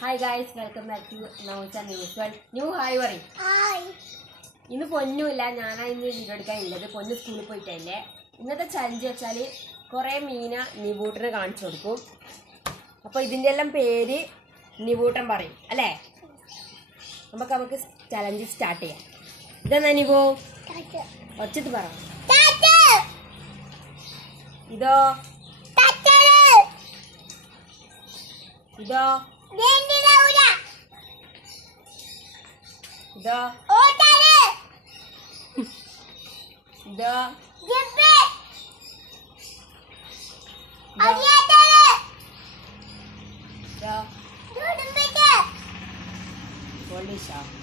Hi guys welcome back to നൗച്ച news world new hi പറയും ഇന്ന് പൊന്നുമില്ല. ഞാനാ ഇന്ന് വീഡിയോ എടുക്കാനുള്ളത് പൊന്നു സ്കൂളിൽ പോയിട്ടല്ലേ. ഇന്നത്തെ ചലഞ്ച് വെച്ചാൽ കുറേ മീന നിബൂട്ടനെ കാണിച്ചു കൊടുക്കും. അപ്പോൾ ഇതിന്റെ എല്ലാം പേര് നിബൂട്ടൻ പറയും. അല്ലേ? നമുക്ക് നമുക്ക് ചലഞ്ച് സ്റ്റാർട്ട് ചെയ്യാം. ഇതെന്നാ നിബു? ഒച്ചത്ത് പറ. ഇതോ? ഇതോ? ഇതോ. ഇതോ. ജെബ്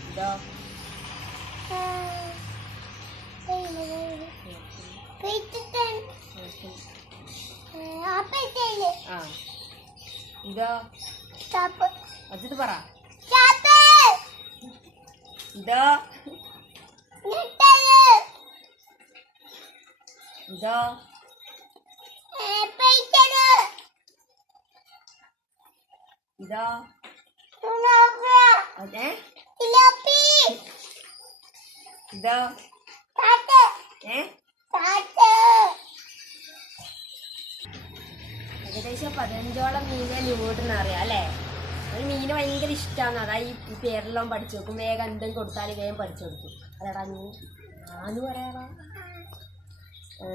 ഇതോ. ഇതോ. ഒച്ചത്ത് പറ. ഇതോ. ഇതോ. ഇതോ. അതെ ഇതോ. ഏകദേശം പതിനഞ്ചോളം മീനെ ലിവോട്ടെന്ന് അറിയാം അല്ലേ? ഒരു മീന് ഭയങ്കര ഇഷ്ടമാണ് അതായി ഈ പേരെല്ലാം പഠിച്ചു വെക്കും വേഗം എന്തും കൊടുത്താൽ വേഗം പഠിച്ചു കൊടുക്കും. അതാടാ മീൻ. ആന്ന് പറയാറാ ഏ,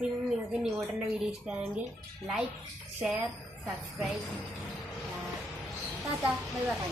പിന്നെ നിങ്ങൾക്ക് ന്യൂട്ടന്റെ വീഡിയോ ഇഷ്ടമാണെങ്കിൽ like share subscribe tata bye bye